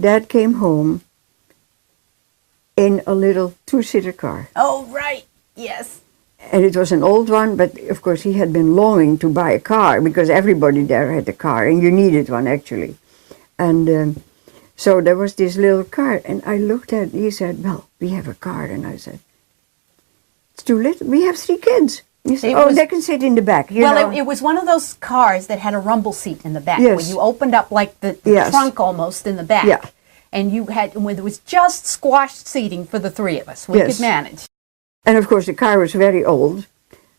Dad came home in a little two-seater car. Oh, right. Yes. And it was an old one, but of course he had been longing to buy a car because everybody there had a car, and you needed one actually. And so there was this little car, and I looked at it, he said, well, we have a car. And I said, it's too little, we have 3 kids. He said, they can sit in the back. It was one of those cars that had a rumble seat in the back, yes. where you opened up like the yes. trunk almost in the back. Yeah. And when there was just squashed seating for the 3 of us, we yes. could manage. And of course the car was very old.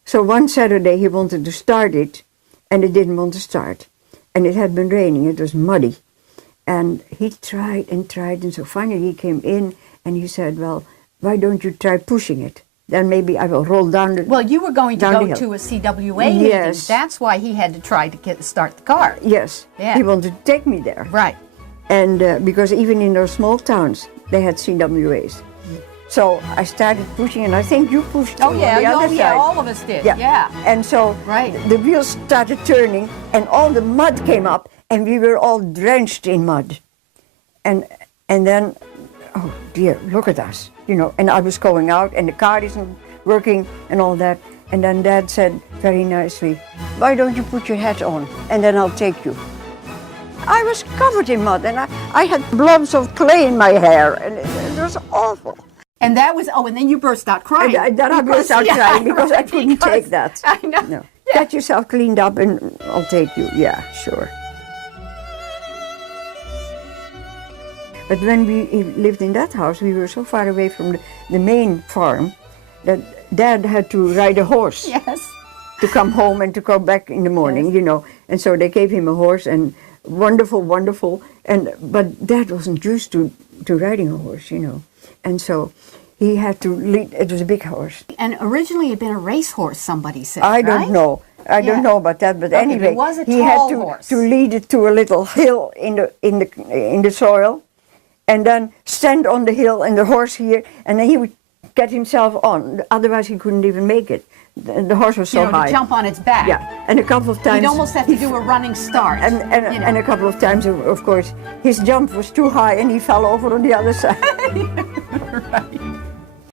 So one Saturday he wanted to start it, and it didn't want to start. And it had been raining, it was muddy. And he tried, and so finally he came in and he said, well, why don't you try pushing it? Then maybe I will roll down the Well, you were going to go to a CWA meeting. Yes. That's why he had to try to start the car. Yes, Yeah. he wanted to take me there. Right. And because even in those small towns, they had CWAs. So I started pushing, and I think you pushed Oh too yeah, on the other side. all of us did. Yeah. Yeah. And so Right. the wheels started turning, and all the mud came up, and we were all drenched in mud. And then, oh dear, look at us, And I was going out, and the car isn't working, and all that. And then Dad said very nicely, "Why don't you put your hat on, and then I'll take you." I was covered in mud, and I had blobs of clay in my hair, and it was awful. And that was, and then you burst out crying. And then I burst out crying because I couldn't take that. I know. No. Yeah. Get yourself cleaned up and I'll take you. Yeah, sure. But when we lived in that house, we were so far away from the main farm that Dad had to ride a horse Yes. to come home and to go back in the morning, Yes. And so they gave him a horse, and wonderful, but Dad wasn't used to riding a horse, And so he had to lead, it was a big horse. And originally it had been a racehorse, somebody said, I right? don't know. I don't know about that, but Okay, anyway, it was a he had tall horse. to lead it to a little hill in the soil, and then stand on the hill and the horse here, and then he would get himself on. Otherwise, he couldn't even make it. The horse was so high. To jump on its back. Yeah, and a couple of times You'd almost have to do a running start. and a couple of times, of course, his jump was too high, and he fell over on the other side. Right.